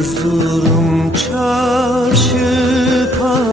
Erzurum çarşı